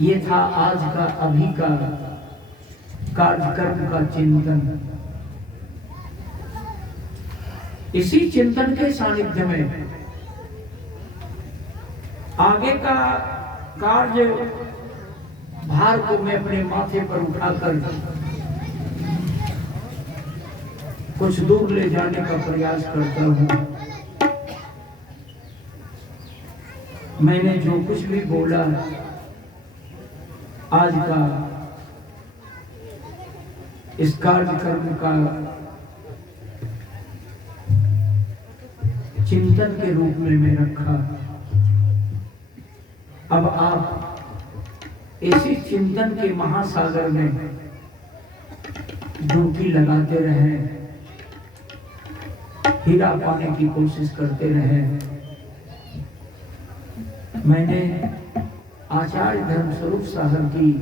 ये था आज का अभी का कार्यक्रम का चिंतन। इसी चिंतन के सानिध्य में आगे का कार्य भार को मैं अपने माथे पर उठाकर कुछ दूर ले जाने का प्रयास करता हूं। मैंने जो कुछ भी बोला आज का इस कार्यक्रम का चिंतन के रूप में मैं रखा। अब आप इसी चिंतन के महासागर में डुबकी लगाते रहें, हीरा पाने की कोशिश करते रहें। मैंने आचार्य धर्मस्वरूप साहब की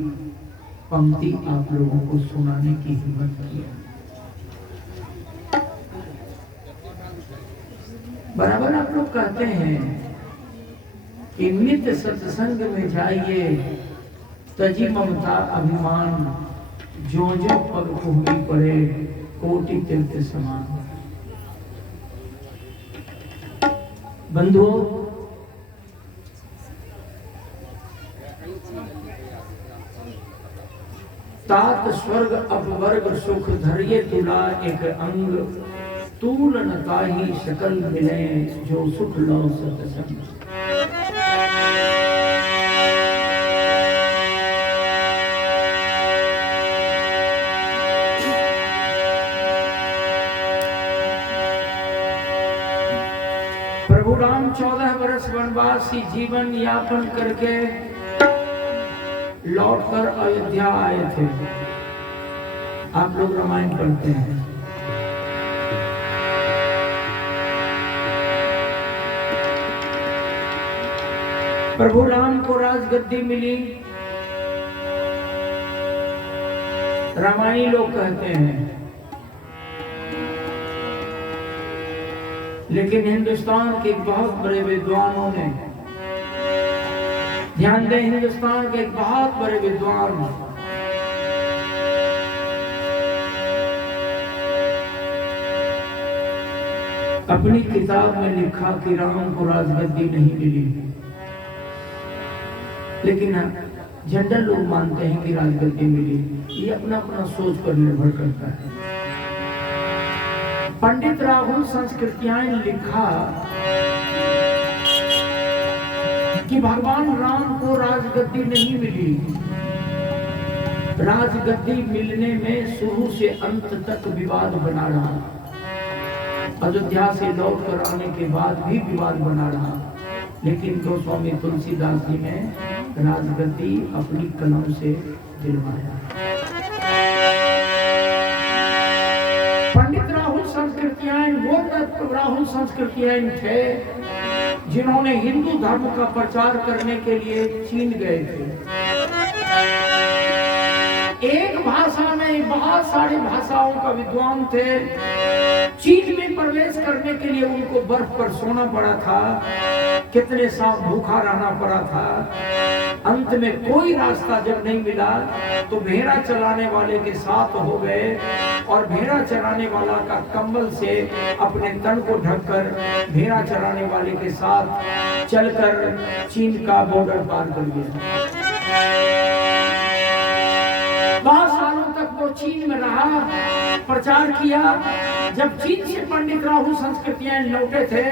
पंक्ति आप लोगों को सुनाने की हिम्मत की। बराबर आप लोग कहते हैं कि नित्य सत्संग में जाइए, तजी ममता अभिमान, जो जो पग भूमि पड़े कोटि तीर्थ समान। बंधुओं, तात स्वर्ग अपवर्ग सुख धरिये तुला एक अंग, तूल न ताहि सकल मिले जो सुख लो सत्संग। प्रभु राम 14 वर्ष वनवासी जीवन यापन करके लौटकर अयोध्या आए थे। आप लोग रामायण पढ़ते हैं। प्रभु राम को राजगद्दी मिली, रामायणी लोग कहते हैं। लेकिन हिंदुस्तान के बहुत बड़े विद्वानों ने, ध्यान दें, हिंदुस्तान के एक बहुत बड़े विद्वान अपनी किताब में लिखा कि राम को राजगद्दी नहीं मिली। लेकिन जनरल लोग मानते हैं कि राजगद्दी मिली। ये अपना अपना सोच पर निर्भर करता है। पंडित राहुल संस्कृतियां लिखा कि भगवान राम को राजगद्दी नहीं मिली। राजगद्दी मिलने में शुरू से अंत तक विवाद बना रहा। अयोध्या से लौट कर आने के बाद भी विवाद बना रहा। लेकिन गोस्वामी तुलसीदास जी ने राजगद्दी अपनी कलम से दिलवाया। पंडित राहुल संस्कृतियां वो राहुल संस्कृतियां थे जिन्होंने हिंदू धर्म का प्रचार करने के लिए चीन गए थे। एक भाषा में बहुत सारी भाषाओं का विद्वान थे। चीन में प्रवेश करने के लिए उनको बर्फ पर सोना पड़ा था, कितने साल भूखा रहना पड़ा था। अंत में कोई रास्ता जब नहीं मिला तो भेड़ा चलाने वाले के साथ हो गए और भेड़ा चराने वाला का कंबल से अपने तन को ढककर भेड़ा चराने वाले के साथ चलकर चीन का बॉर्डर पार कर दिया। बहुत सालों तक वो चीन में रहा, प्रचार किया। जब चीन से पंडित राहुल संस्कृतियां लौटे थे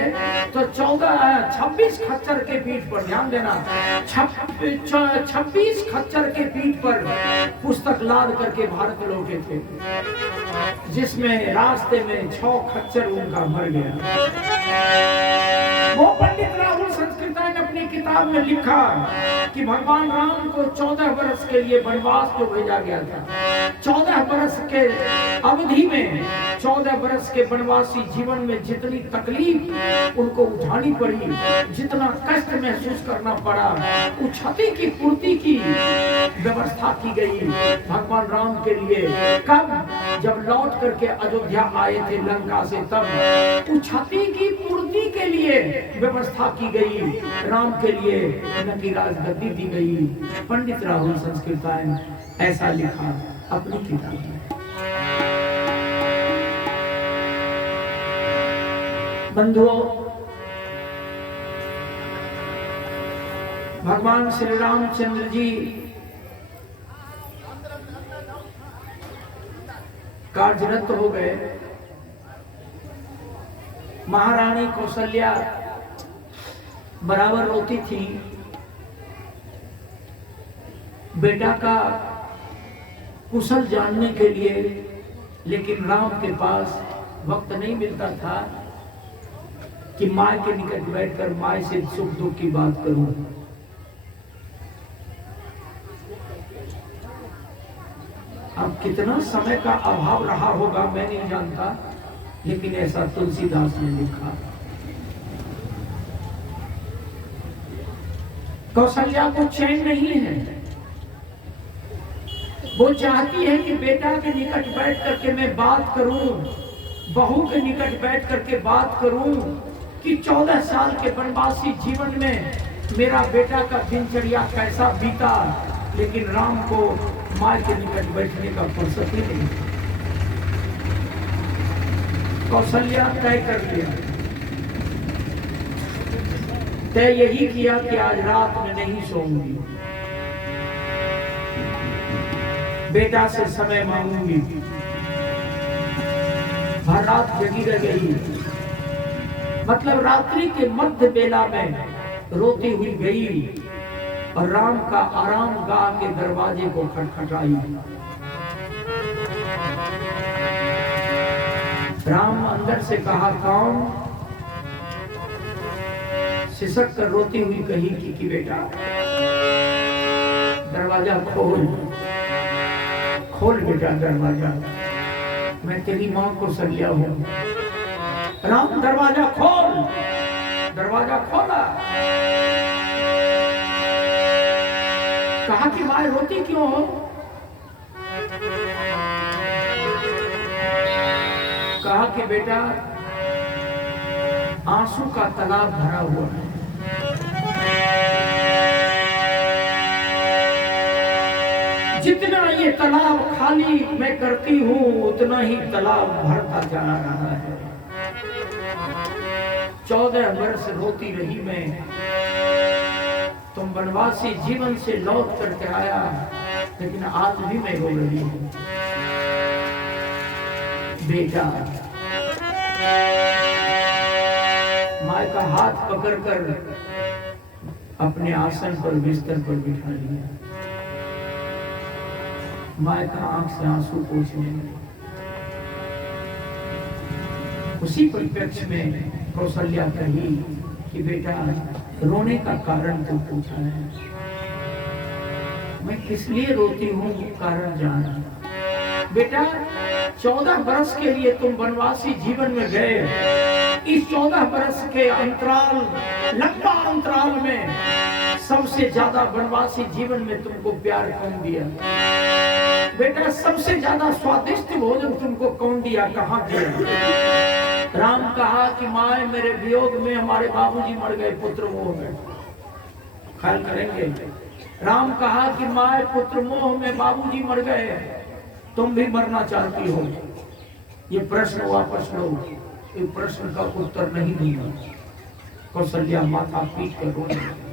तो 26 खच्चर के पीठ पर, ध्यान देना, 26 खच्चर के पीठ पर पुस्तक लाद करके भारत लौटे थे, जिसमें रास्ते में 6 खच्चर उनका मर गया। वो पंडित राहुल संस्कृतियां ने अपनी किताब में लिखा कि भगवान राम को 14 वर्ष के लिए वनवास को भेजा गया था। 14 वर्ष के अवधि में, 14 वर्ष के वनवासी जीवन में जितनी तकलीफ उनको उठानी पड़ी, जितना कष्ट महसूस करना पड़ा, उस क्षति की पूर्ति की व्यवस्था की गई भगवान राम के लिए। कब? जब लौट करके अयोध्या आए थे लंका से, तब उस क्षति की पूर्ति के लिए व्यवस्था की गई राम के लिए, न कि राजगद्दी गद्दी दी गई। पंडित राहुल संस्कृतायन ऐसा लिखा अपनी किताब में। बंधुओं, भगवान श्री रामचंद्र जी कार्यरत हो गए। महारानी कौशल्या बराबर रोती थी। बेटा का कुशल जानने के लिए, लेकिन राम के पास वक्त नहीं मिलता था कि माँ के निकट बैठकर माँ से सुख दुख की बात करूं। अब कितना समय का अभाव रहा होगा मैं नहीं जानता, लेकिन ऐसा तुलसीदास ने लिखा। कौशल्या को चैन नहीं है। वो चाहती है कि बेटा के निकट बैठ करके मैं बात करूं, बहू के निकट बैठ करके बात करूं कि 14 साल के वनवासी जीवन में मेरा बेटा का दिनचर्या कैसा बीता। लेकिन राम को माँ के निकट बैठने का फुर्सत ही नहीं। कौशल्या तय कर लिया, तय यही किया कि आज रात में नहीं सोऊंगी, बेटा से समय मांगूंगी। हर रात जगी रह गई, मतलब रात्रि के मध्य बेला में रोती हुई गई और राम का आराम गाह के दरवाजे को खटखटाई। राम अंदर से कहा कौन? सिसक कर रोती हुई कही कि बेटा दरवाजा खोल, खोल बेटा दरवाजा, मैं तेरी मां कौशल्या हूं। राम दरवाजा खोल, दरवाजा खोला। कहा कि मां रोती क्यों हो? कहा कि बेटा आंसू का तालाब भरा हुआ है। जितना ये तालाब खाली मैं करती हूँ उतना ही तालाब भरता जा रहा है। 14 वर्ष रोती रही मैं, तुम वनवासी जीवन से लौट करके आया, लेकिन आज भी मैं रो रही हूँ। बेटा, माँ का हाथ पकड़कर अपने आसन पर बिस्तर पर बिठा लिया। माँ का आंख से आंसू पोंछने लगी। उसी परिप्रेक्ष्य में कौशल्या कही कि बेटा रोने का कारण तो पूछा है, मैं किस लिए रोती हूँ कारण जाना। बेटा 14 बरस के लिए तुम वनवासी जीवन में गए, इस 14 बरस के अंतराल, लंबा अंतराल में सबसे ज्यादा वनवासी जीवन में तुमको प्यार कौन दिया? बेटा सबसे ज्यादा स्वादिष्ट भोजन तुमको कौन दिया, कहाँ दिया? राम कहा कि माए मेरे वियोग में हमारे बाबूजी मर गए, पुत्र मोह में, ख्याल करेंगे। राम कहा कि माए पुत्र मोह में बाबूजी मर गए, तुम भी मरना चाहती हो। ये प्रश्न वापस लो, ये प्रश्न का उत्तर नहीं दूंगा। कौशल्या माथा पीट कर रोने लगी।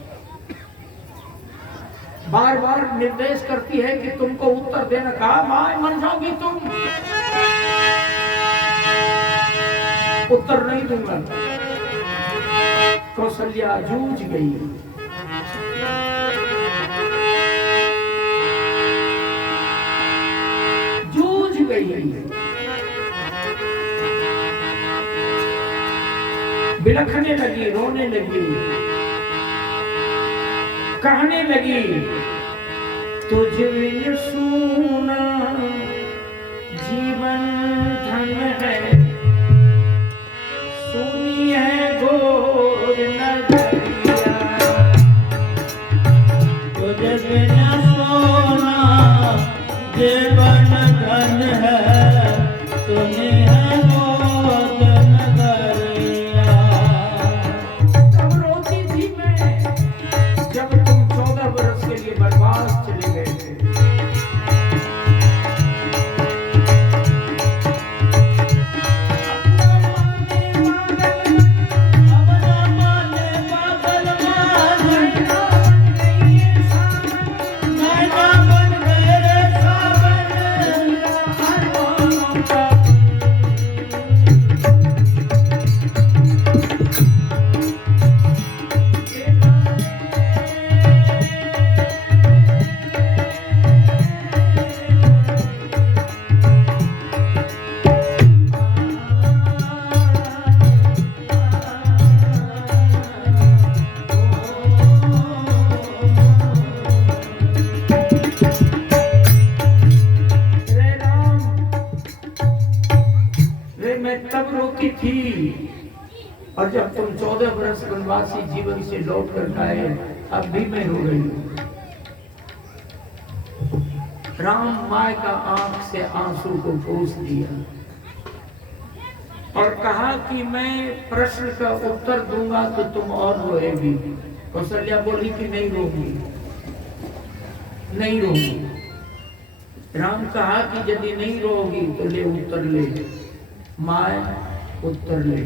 बार बार निर्देश करती है कि तुमको उत्तर देना। कहा माँ मर जाओगी तुम, उत्तर नहीं दूंगा। कौशल्या जूझ गई। जूझ गई, बिलखने लगी, रोने लगी, कहने लगी तुझ बिन सूना जीवन धन है, सुनी है गोद नगरिया। तुझ बिन सोना जीवन धन है, सुनी है गोद नगरिया। तब रोती थी मैं, जब तुम 14 और जब तुम 14 वर्ष वनवासी जीवन से लौट कर आए, अब भी मैं रो रही हूँ। राम माय का आंख से आंसू को पोंछ दिया और कहा कि मैं प्रश्न का उत्तर दूंगा तो तुम और रोएगी। कौशल्या बोली कि नहीं रोगी, नहीं रोगी। राम कहा कि यदि नहीं रोगी तो ले उत्तर ले। माय उत्तर ले।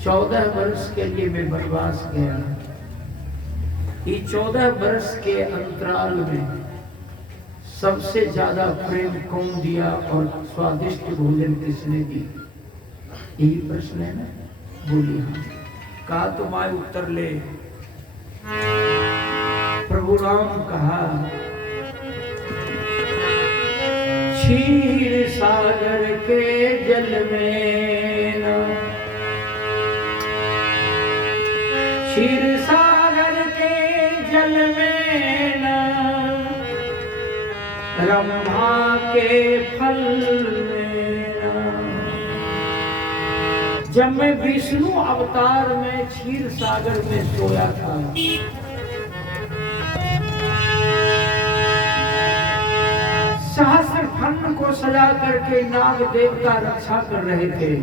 14 वर्ष के लिए मैं वनवास गया। ये 14 वर्ष के अंतराल में सबसे ज्यादा प्रेम कौन दिया और स्वादिष्ट भोजन किसने दी? यही प्रश्न है ना। बोली हाँ। कहा तो माय उत्तर ले। प्रभु राम कहा क्षीर सागर के जल में न, क्षीर सागर के जल में न, रंभा के फल में न। जब मैं विष्णु अवतार में क्षीर सागर में सोया था, सहस्र खंड को सजा करके नाग देवता रक्षा कर रहे थे।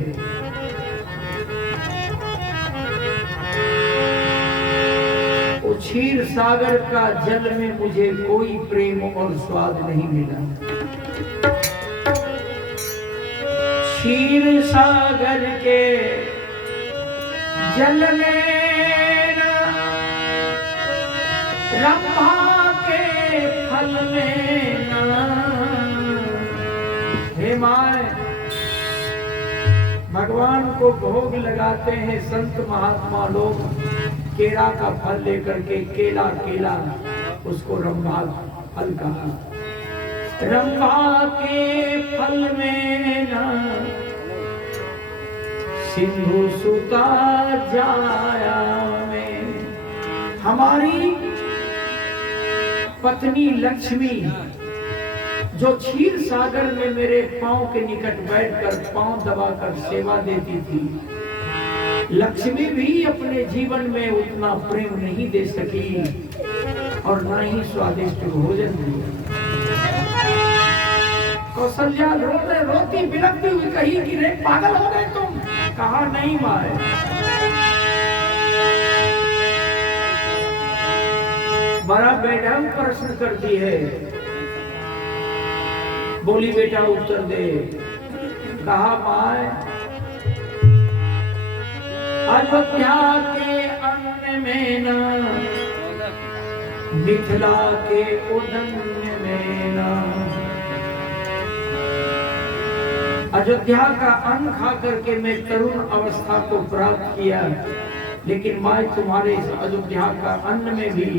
वो क्षीर सागर का जल में मुझे कोई प्रेम और स्वाद नहीं मिला। क्षीर सागर के जल में रंभा के फल में हे माय, भगवान को भोग लगाते हैं संत महात्मा लोग केला का फल लेकर के। केला केला उसको रंभा फल कहा। रंभा के फल में ना सिंधु सुता जाया में। हमारी पत्नी लक्ष्मी जो क्षीर सागर में मेरे पांव के निकट बैठकर पांव दबाकर सेवा देती थी, लक्ष्मी भी अपने जीवन में उतना प्रेम नहीं दे सकी और ना ही स्वादिष्ट भोजन दिया। कौशल्या रोती बिलखती हुई कही कि रे पागल हो गए तुम? कहा नहीं माए, बड़ा बेढंग प्रश्न करती है। बोली बेटा उत्तर दे। कहा माय, अयोध्या के अन्न में ना, मिथिला के उदन में ना। अयोध्या का अन्न खा करके मैं तरुण अवस्था को प्राप्त किया, लेकिन माय तुम्हारे इस अयोध्या का अन्न में भी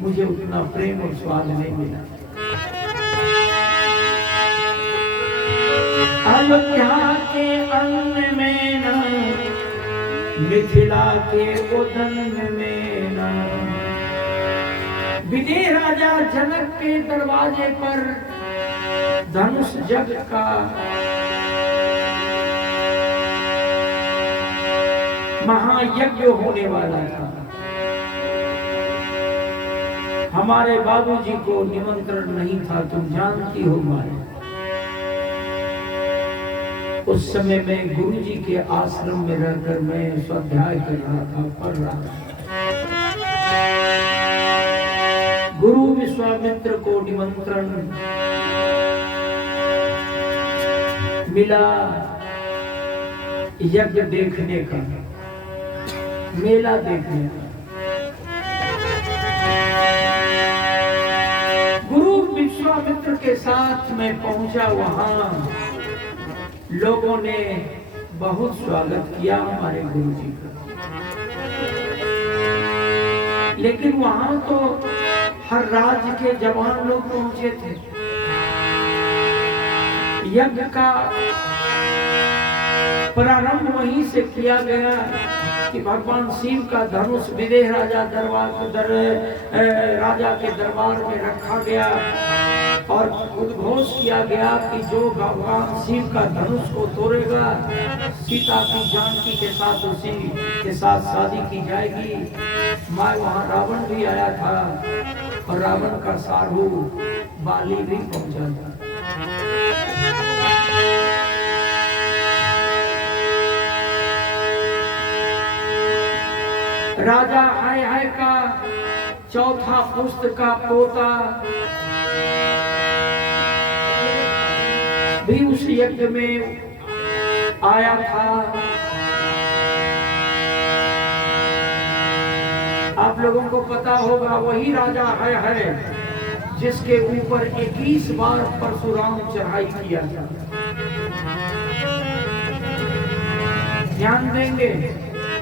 मुझे उतना प्रेम और स्वाद नहीं मिला। अयोध्या के अन्न में ना, मिथिला के उदन में ना। विदेह राजा जनक के दरवाजे पर धनुष जग का महायज्ञ होने वाला था। हमारे बाबूजी को निमंत्रण नहीं था, तुम जानती हो माए। उस समय मैं गुरुजी के आश्रम में रहकर मैं स्वाध्याय कर रहा था, पढ़ रहा था। गुरु विश्वामित्र को निमंत्रण मिला यज्ञ देखने का, मेला देखने का। गुरु विश्वामित्र के साथ मैं पहुंचा। वहां लोगों ने बहुत स्वागत किया हमारे गुरुजी का, लेकिन वहां तो हर राज्य के जवान लोग पहुंचे थे। यज्ञ का प्रारंभ वहीं से किया गया कि भगवान शिव का धनुष विदेह राजा राजा के दरबार में रखा गया और उद्घोष किया गया कि जो भगवान शिव का धनुष को तोड़ेगा सीता की जानकी के साथ उसी के साथ शादी की जाएगी। मैं वहां रावण भी आया था और रावण का साधु बाली भी पहुंचा था। राजा हाय हाय का चौथा पुस्त का पोता भी उस यज्ञ में आया था। आप लोगों को पता होगा वही राजा है जिसके ऊपर 21 बार परशुराम चढ़ाई किया था। ध्यान देंगे,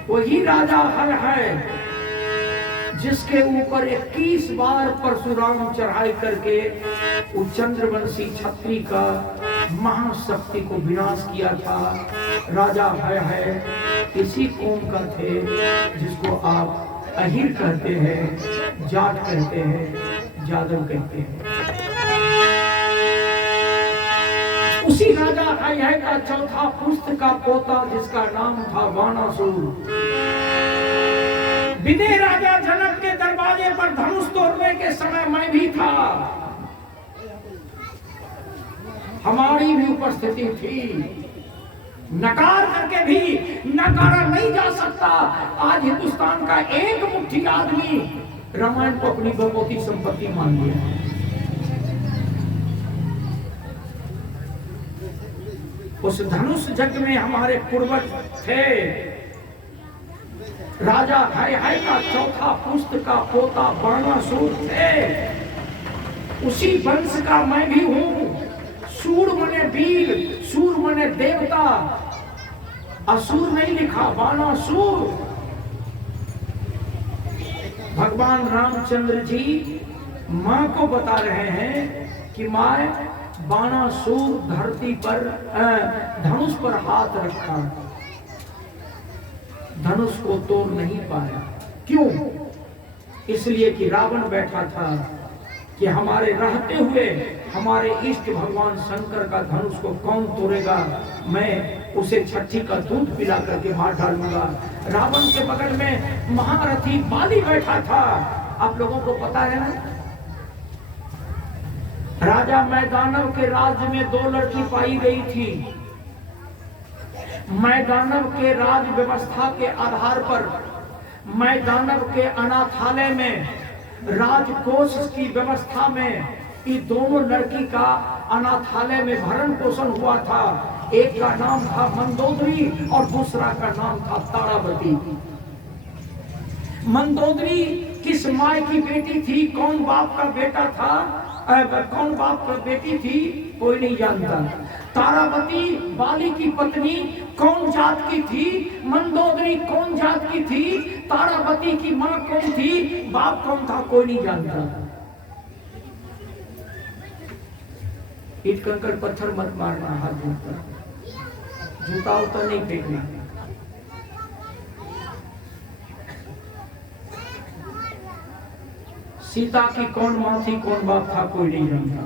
वही राजा है जिसके ऊपर 21 बार परशुराम चढ़ाई करके उस चंद्रवंशी क्षत्रिय का महाशक्ति को विनाश किया था। राजा है इसी कौम का थे जिसको आप अहिर कहते हैं, जाट कहते हैं, जादव कहते हैं। उसी राजा है का चौथा पुस्त का पोता जिसका नाम था बाणासुर। विदेह राजा जनक के दरवाजे पर धनुष तोड़ने के समय मैं भी था, हमारी भी उपस्थिति थी। नकार करके भी नकारा नहीं जा सकता। आज हिंदुस्तान का एक मुट्ठी आदमी रामायण को अपनी बहुमूल्य संपत्ति मान लिया। उस धनुष यज्ञ में हमारे पूर्वज थे। राजा है का चौथा पुस्त का पोता बाणासुर थे। उसी वंश का मैं भी हूं। सूर मने वीर, सूर मने देवता, असुर नहीं लिखा, बाणासुर। भगवान रामचंद्र जी मां को बता रहे हैं कि मां बाणासुर धरती पर धनुष पर हाथ रखा, धनुष को तोड़ नहीं पाया। क्यों? इसलिए कि रावण बैठा था कि हमारे रहते हुए हमारे इष्ट भगवान शंकर का धनुष को कौन तोड़ेगा, मैं उसे छठी का दूध पिला करके मार डालूंगा। रावण के बगल में महारथी बाली बैठा था। आप लोगों को पता है ना, राजा मैदानव के राज्य में 2 लड़की पाई गई थी। मैदानव के राज व्यवस्था के आधार पर मैदानव के अनाथालय में राजकोष की व्यवस्था में ये दोनों लड़की का अनाथालय में भरण पोषण हुआ था। एक का नाम था मंदोदरी और दूसरा का नाम था तारावती। मंदोदरी किस माय की बेटी थी, कौन बाप का बेटा था, कौन बाप का बेटी थी, कोई नहीं जानता। तारावती बाली की पत्नी कौन जात की थी, मंदोदरी कौन जात की थी, तारावती की मां कौन थी, बाप कौन था, कोई नहीं जानता। ईट कंकड़ पत्थर मत मारना, हाथ जूता जूता उता नहीं फेंकना। सीता की कौन मां थी, कौन बाप था, कोई नहीं जानता।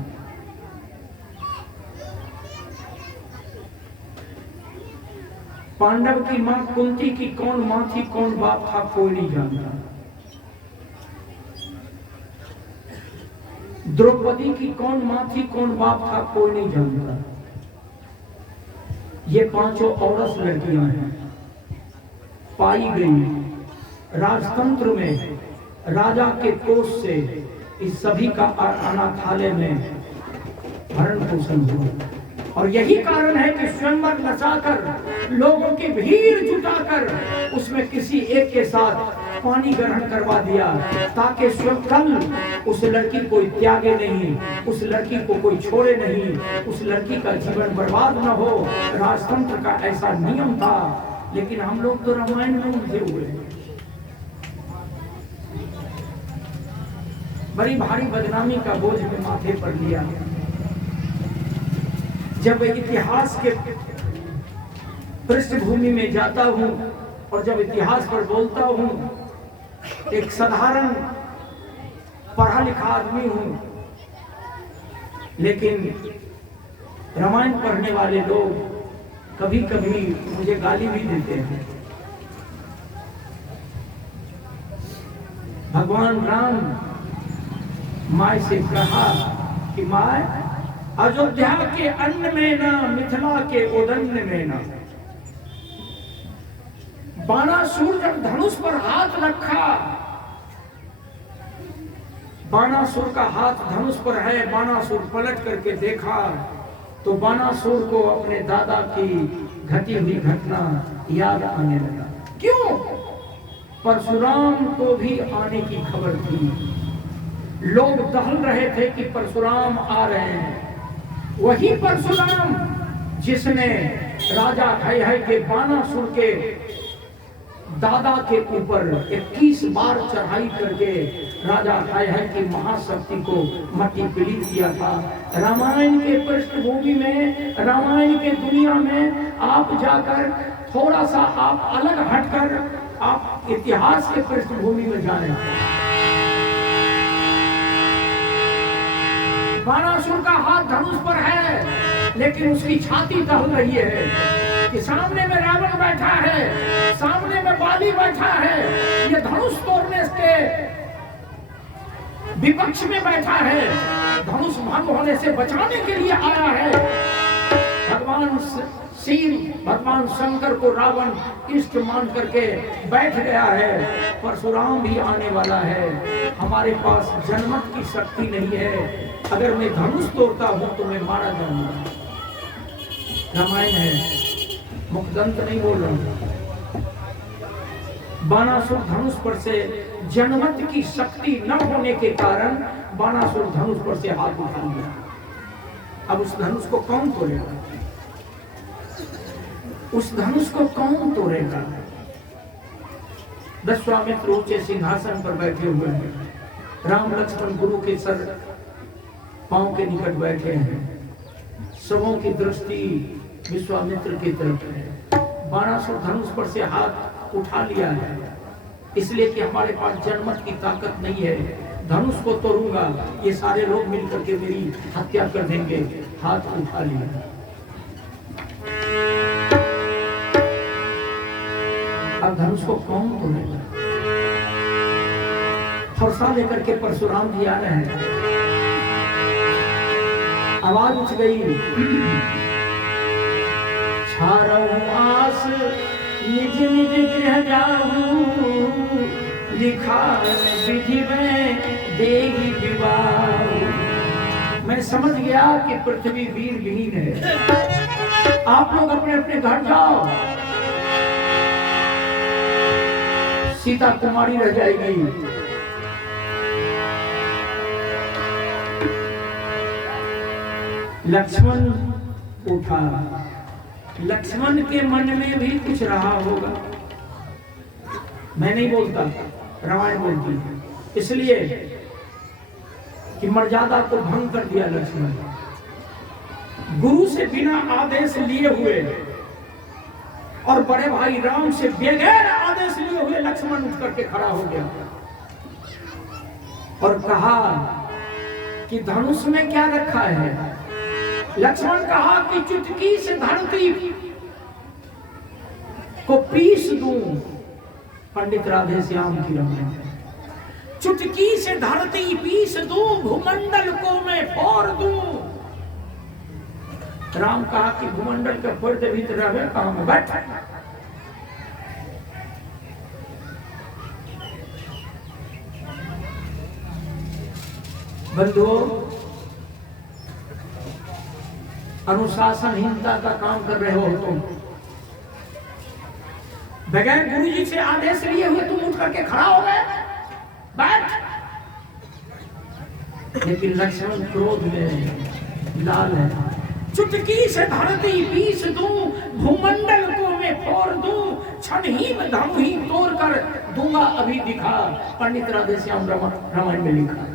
पांडव की मां कुंती की कौन मां थी, कौन बाप था, कोई नहीं जानता। द्रौपदी की कौन मां थी, कौन बाप था, कोई नहीं जानता। ये 5 औरत लड़कियां हैं, पाई गई राजतंत्र में राजा के कोष से। इस सभी का अनाथालय में भरण पोषण हुआ और यही कारण है कि स्वयंवर नचाकर लोगों की भीड़ जुटाकर उसमें किसी एक के साथ पानी ग्रहण करवा दिया ताकि स्वयं कल उस लड़की को त्यागे नहीं, उस लड़की को कोई छोड़े नहीं, उस लड़की का जीवन बर्बाद न हो। राजतंत्र का ऐसा नियम था। लेकिन हम लोग तो रामायण में उलझे हुए हैं। बड़ी भारी बदनामी का बोझ में माथे पर लिया। जब इतिहास के पृष्ठभूमि में जाता हूं और जब इतिहास पर बोलता हूं, एक साधारण पढ़ा लिखा आदमी हूं, लेकिन रामायण पढ़ने वाले लोग कभी कभी मुझे गाली भी देते हैं। भगवान राम माय से कहा कि माय, अयोध्या के अन्न में ना, मिथिला के उदन्न में ना। बाणासुर जब धनुष पर हाथ रखा, बाणासुर का हाथ धनुष पर है, बाणासुर पलट करके देखा तो बाणासुर को अपने दादा की घटी हुई घटना याद आने लगा। क्यों? परशुराम को भी आने की खबर थी। लोग दहल रहे थे कि परशुराम आ रहे हैं। वही परशुराम जिसने राजा है के बाणासुर के दादा के ऊपर 21 बार चढ़ाई करके राजा है की महाशक्ति को मट्टी पीड़ित किया था। रामायण के पृष्ठभूमि में, रामायण के दुनिया में आप जाकर थोड़ा सा आप अलग हटकर आप इतिहास के पृष्ठभूमि में जाएं। बाणासुर का हाथ धनुष पर है, लेकिन उसकी छाती दहल रही है कि सामने में रावण बैठा है, सामने में बाली बैठा है, ये धनुष तोड़ने के विपक्ष में बैठा है, धनुष भंग होने से बचाने के लिए आया है। भगवान शिव, भगवान शंकर को रावण इष्ट मान करके बैठ गया है। परशुराम भी आने वाला है। हमारे पास जनमत की शक्ति नहीं है। अगर मैं धनुष तोड़ता हूं तो मैं मारा जाऊंगा। रामायण है, मुखदंत नहीं बोल रहा हूं। बाणासुर धनुष पर से जनमत की शक्ति न होने के कारण बाणासुर धनुष पर से हाथ उठा लिया। अब उस धनुष को कौन तोड़ेगा? उस धनुष को कौन तोड़ेगा? विश्वामित्र ऊंचे सिंहासन पर बैठे हुए हैं। राम लक्ष्मण गुरु के सर पांव के निकट बैठे हैं। सबों की दृष्टि विश्वामित्र की तरफ है। बाणासुर धनुष पर से हाथ उठा लिया है, इसलिए कि हमारे पास जनमत की ताकत नहीं है। धनुष को तोड़ूंगा, ये सारे लोग मिलकर के मेरी हत्या कर देंगे। हाथ उठा लिया। अब धनुष को कौन तोड़ेगा? फरसा लेकर के परशुराम जी आ रहे हैं। आवाज उठ गई, छारहु आस निज निज गृह जाऊं, लिखा विधि में देगी विवाह। मैं समझ गया कि पृथ्वी वीर विहीन है। आप लोग अपने अपने घर जाओ, सीता कुमारी रह जाएगी। लक्ष्मण उठा। लक्ष्मण के मन में भी कुछ रहा होगा। मैं नहीं बोलता, रामायण बोलती है, इसलिए कि मर्यादा को भंग कर दिया लक्ष्मण। गुरु से बिना आदेश लिए हुए और बड़े भाई राम से बगैर आदेश लिए हुए लक्ष्मण उठ करके खड़ा हो गया और कहा कि धनुष में क्या रखा है? लक्ष्मण कहा कि चुटकी से धरती को पीस दूं। पंडित राधे श्याम की रमन, चुटकी से धरती पीस दूं, भूमंडल को मैं फोड़ दूं। राम कहा कि भूमंडल के फोड़ दे भीतर रहे कहां में बैठ। बंधुओं, अनुशासनहीनता का काम कर रहे हो तुम। बगैर गुरुजी से आदेश लिए हुए तुम उठ करके खड़ा हो गए, बैठ। लेकिन लक्ष्मण क्रोध में लाल है। चुटकी से धरती पीस दूं, भूमंडल को मैं फोड़ दूं, क्षण ही में धनु ही तोड़ कर दूंगा अभी दिखा। पंडित राधे श्याम रामायण में लिखा।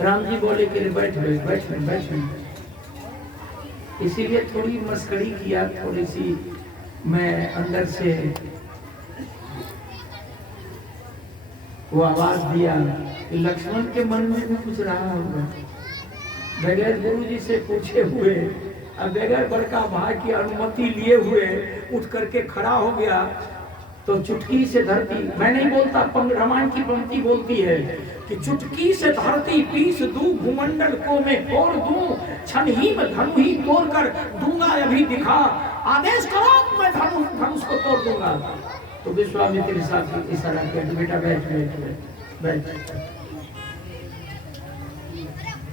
राम जी बोले कि बैठ गए, बैठ गए, बैठ गए। इसीलिए थोड़ी मस्करी किया, थोड़ी सी मैं अंदर से वो आवाज दिया कि लक्ष्मण के मन में भी कुछ रहा होगा। बगैर गुरु जी से पूछे हुए और बगैर बड़का भाई की अनुमति लिए हुए उठ करके खड़ा हो गया। तो चुटकी से धरती, मैं नहीं बोलता, रामायण की पंक्ति बोलती है कि चुटकी से धरती पीस दूं, भूमंडल को मैं तोड़ दूं, क्षण ही में धनु ही तोड़ कर दूंगा अभी दिखा, आदेश करो मैं धनुष को तोड़ दूंगा। तो विश्वामित्र साहब इशारा किया, बेटा बैठ बैठ बैठ।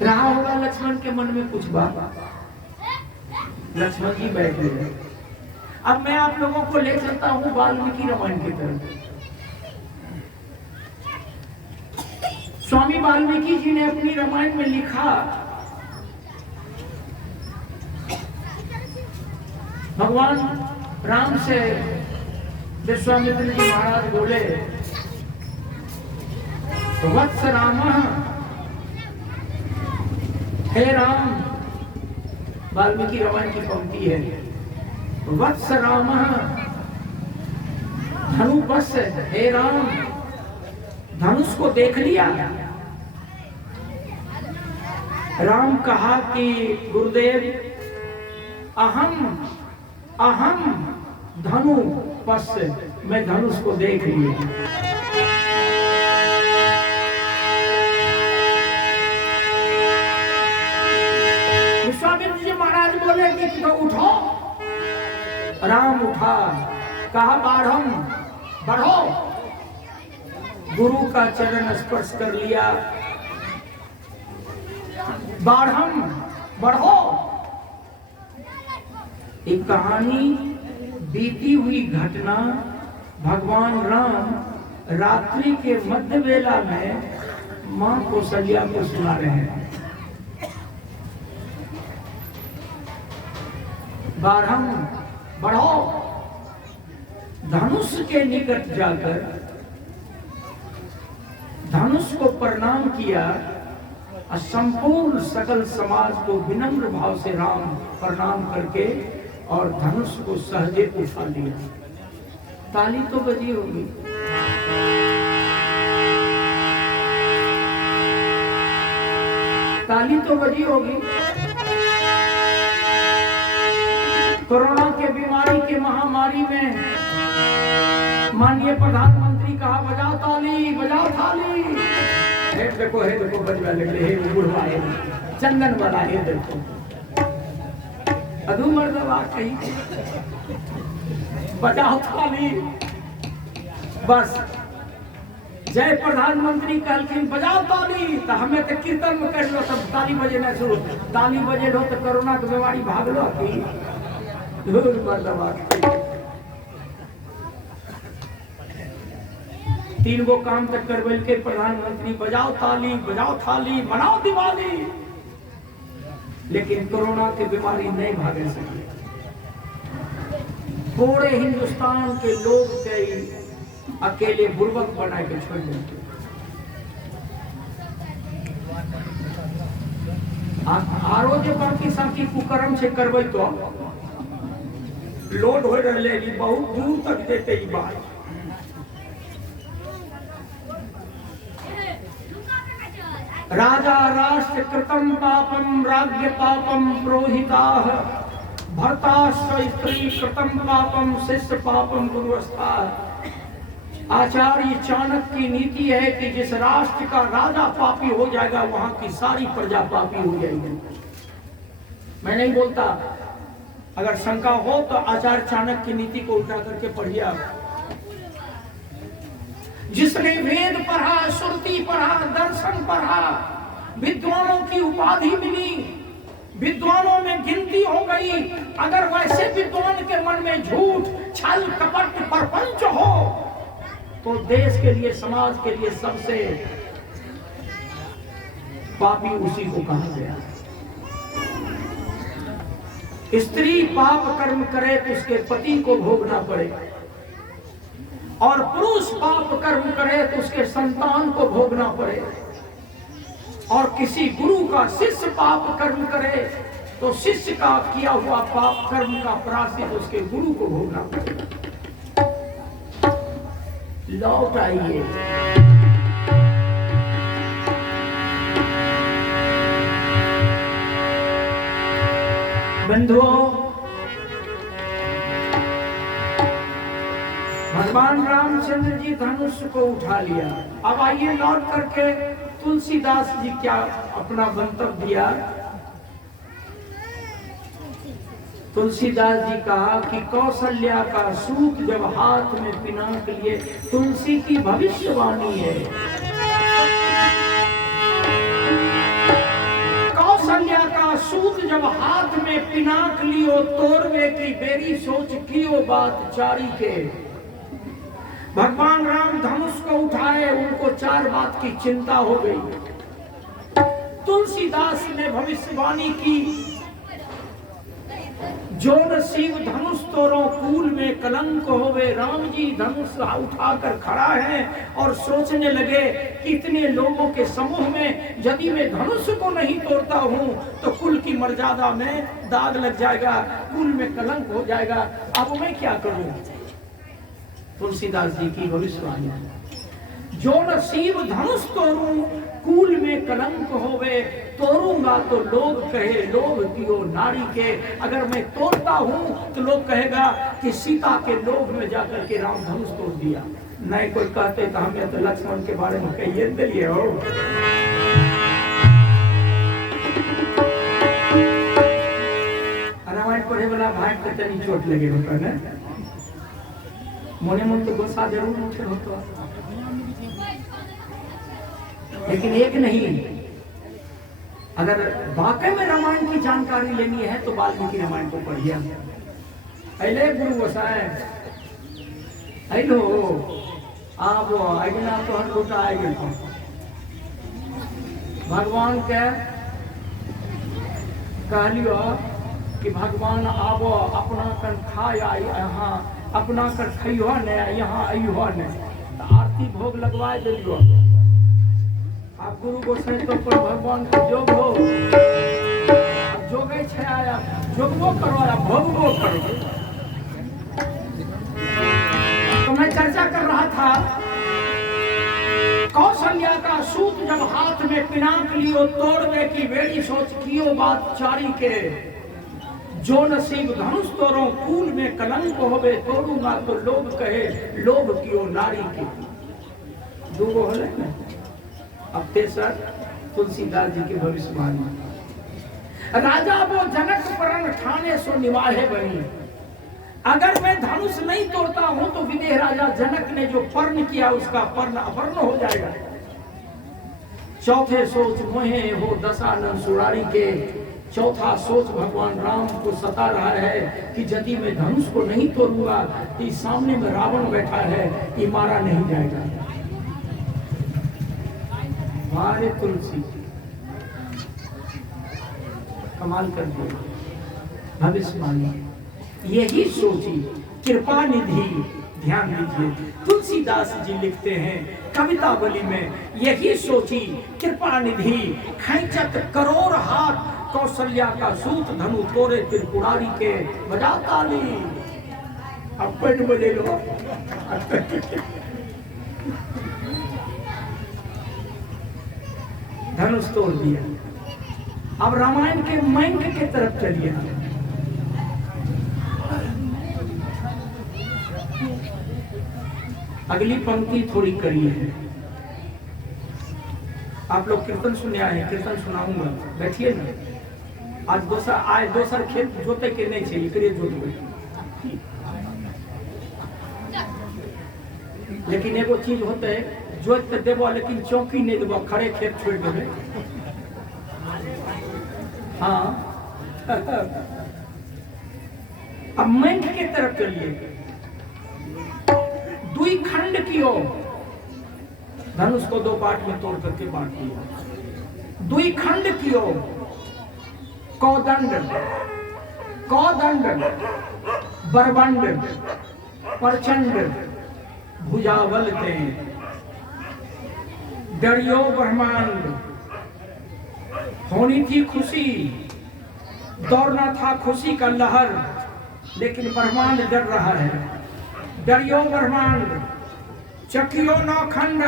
रहा होगा लक्ष्मण के मन में कुछ बात, लक्ष्मण जी बैठ गए। अब मैं आप लोगों को ले चलता हूं वाल्मीकि रामायण की तरफ। स्वामी वाल्मीकि जी ने अपनी रामायण में लिखा, भगवान राम से विश्वामित्र जी महाराज बोले, वत्स राम, हे राम, वाल्मीकि रामायण की पंक्ति है, वत्स राम धनुष, हे राम धनुष को देख लिया। राम कहा कि गुरुदेव अहम धनु पश्य, मैं धनुष को देख लिया। विश्वामित्र जी महाराज बोले कि तो उठो। राम उठा, कहा बढ़ो। गुरु का चरण स्पर्श कर लिया, बढ़ो। एक कहानी, बीती हुई घटना, भगवान राम रात्रि के मध्य वेला में मां कौशल्या को सुना रहे हैं। बढ़ो। धनुष के निकट जाकर धनुष को प्रणाम किया और संपूर्ण सकल समाज को विनम्र भाव से राम प्रणाम करके और धनुष को सहजे उठा लिया। ताली तो बजी होगी। ताली तो बजी होगी। कोरोना के बीमारी के महामारी में माननीय प्रधानमंत्री कहा, बजाओ ताली, बजाओ थाली। हे देखो बजवा लगे, हे बुढ़वा, हे चंदन वाला, हे देखो अधू मर्दवा कही, बजाओ थाली। बस जय प्रधानमंत्री कहलखिन बजाओ ताली, तो हमें तो कीर्तन में कर लो, तब ताली बजे ना शुरू। ताली बजे लो तो कोरोना के बीमारी भाग लो की। तीन गो काम तक करवल के प्रधानमंत्री, बजाओ ताली, बजाओ थाली, मनाओ दिवाली। लेकिन कोरोना की बीमारी नहीं भागे सकी। पूरे हिंदुस्तान के लोग के अकेले बुर्बक बना के छोड़ देते। आरो जे बाकी साकी कुकर्म से करबै तो लोड हो रहे, बहुत दूर तक देते ही बात। राजा राष्ट्र कृतम पापम राज्य पापम पुरोहिताः, भर्ताश्च स्त्री कृतम पापम शिष्य पापम गुरुस्था। आचार्य चाणक्य की नीति है कि जिस राष्ट्र का राजा पापी हो जाएगा वहां की सारी प्रजा पापी हो जाएगी। मैं नहीं बोलता, अगर शंका हो तो आचार्य चाणक्य की नीति को उल्टा करके पढ़िए आप। जिसने वेद पढ़ा, श्रुति पढ़ा, दर्शन पढ़ा, विद्वानों की उपाधि मिली, विद्वानों में गिनती हो गई, अगर वैसे विद्वान के मन में झूठ, छल, कपट, प्रपंच हो तो देश के लिए, समाज के लिए सबसे पापी उसी को कहा गया। स्त्री पाप कर्म करे तो उसके पति को भोगना पड़े, और पुरुष पाप कर्म करे तो उसके संतान को भोगना पड़े, और किसी गुरु का शिष्य पाप कर्म करे तो शिष्य का किया हुआ पाप कर्म का प्रायश्चित उसके गुरु को भोगना पड़ेगा। लौट आइए। बंधुओं, भगवान रामचंद्र जी धनुष को उठा लिया। अब आइए लौट करके तुलसीदास जी क्या अपना मंतव्य दिया। तुलसीदास जी कहा कि कौशल्या का सूत जब हाथ में पिनाक लिए, तुलसी की भविष्यवाणी है। कौशल्या का सूत जब हाथ में पिनाक लियो, तोड़वे की बेरी सोच कियो बात चारी के। भगवान राम धनुष को उठाए, उनको 4 बात की चिंता हो गई। तुलसीदास ने भविष्यवाणी की, जो नसीब धनुष तोरो कूल में कलंक होवे। राम जी धनुष उठाकर खड़ा है और सोचने लगे कि इतने लोगों के समूह में यदि मैं धनुष को नहीं तोड़ता हूं तो कुल की मर्यादा में दाग लग जाएगा, कुल में कलंक हो जाएगा। अब मैं क्या करूं? तुलसीदास जी की भविष्यवाणी, जो नसीब धनुष तोड़ूं कूल में कलंक होवे। तोड़ूंगा तो लोग कहे लोभ कियो नारी के। अगर मैं तोड़ता हूं तो लोग कहेगा कि सीता के लोभ में जाकर के राम धनुष तोड़ दिया। नहीं कोई कहते तो हमें तो लक्ष्मण के बारे में कहिए दिलिए हो। रामायण पढ़े वाला भाई को तनी चोट लगे होता है, मोने मन तो गुस्सा जरूर उठे होता, लेकिन एक नहीं। अगर वाकई में रामायण की जानकारी लेनी है तो वाल्मीकि रामायण को पढ़िए। अले गुरु गोसाई अलो आप आगना तो हर लूटा आएगा। भगवान के कहलियो कि भगवान आबो अपना कन खाया यहाँ, अपना कर खइयो ने यहाँ अइयो ने, तो आरती भोग लगवाए दिलियो। आप गुरु गोसाई तो पर भगवान के जोग हो, अब जोगे छे आया जोगबो करो या भोगबो करो। तो मैं चर्चा कर रहा था, कौशल्या का सूत जब हाथ में पिनाक लियो, तोड़वे की बेड़ी सोच कियो बात चारी के। जो नसीब धनुष तोड़ो कूल में कलंक होवे। तोड़ूंगा तो लोग कहे लोभ कियो नारी के। दूगो होले ना। अब तेसर तुलसीदास जी की भविष्यवाणी। राजा वो जनक परण ठाने सो निवाहे बनी। अगर मैं धनुष नहीं तोड़ता हूं तो विदेह राजा जनक ने जो पर्ण किया उसका पर्ण अपर्ण हो जाएगा। चौथे सोच मोहे हो दशानन सुरारी के। चौथा सोच भगवान राम को सता रहा है कि यदि मैं धनुष को नहीं तोड़ूंगा तो सामने में रावण बैठा है, ये मारा नहीं जाएगा। हमारे तुलसी कमाल कर दिया भविष्यवाणी। यही सोची कृपा निधि। ध्यान दीजिए, तुलसीदास जी लिखते हैं कवितावली में, यही सोची कृपा निधि खैचत करोड़ हाथ। कौशल्या का सूत धनु तोरे त्रिपुरारी के। बजा ताली, अब पेट बजे लो। धनुष तोड़ दिया। अब रामायण के मंक के तरफ चलिए। अगली पंक्ति थोड़ी करिए है। आप लोग कीर्तन सुने आए हैं, कीर्तन सुनाऊंगा, बैठिए ना। आज दोसर खेत जोते के नहीं चाहिए, करिए जोतबे। लेकिन एगो चीज होता है, जोत तो देवो लेकिन चौकी नहीं देवो, खड़े खेत छोड़ देवे। हाँ अब मंक के तरफ चलिए। दुई खंड कियो, धनुष को 2 पार्ट में तोड़ करके बांट दिया। दुई खंड कियो, कौदंड बरबंड प्रचंड भुजावल ते। डरियो ब्रह्मांड होनी थी खुशी, दौड़ना था खुशी का लहर, लेकिन ब्रह्मांड डर रहा है। डरियो ब्रह्मांड, चकियो नौखंड,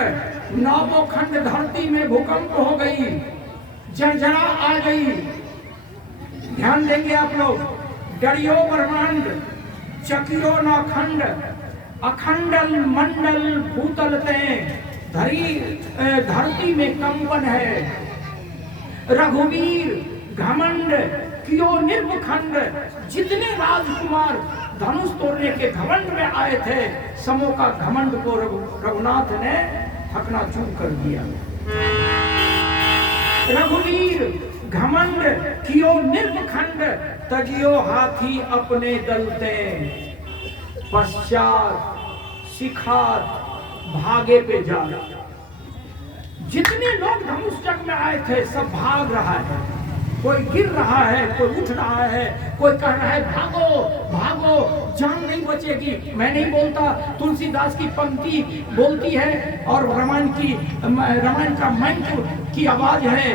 नौवो खंड धरती में भूकंप हो गई, जर्जरा आ गई। ध्यान देंगे आप लोग। डरियो ब्रह्मांड, चकियो नौखंड, अखंडल मंडल भूतलते, धरती में कंपन है। रघुवीर घमंड कियो निर्मखंड, जितने राजकुमार धनुष तोड़ने के घमंड में आए थे, समों का घमंड को रघुनाथ ने चकनाचूर कर दिया। रघुवीर घमंड कियो निर्मखंड, तजियो हाथी अपने दलते, पश्चात शिखात भागे पे जा। जितने लोग धनुष्चक में आए थे सब भाग रहा है, कोई गिर रहा है, कोई उठ रहा है, कोई कह रहा है भागो भागो, जान नहीं बचेगी। मैं नहीं बोलता, तुलसीदास की पंक्ति बोलती है और रामायण का मंत्र की आवाज है।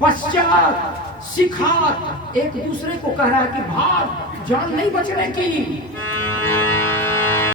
पश्चात शिखात, एक दूसरे को कह रहा है कि भाग, जान नहीं बचने की।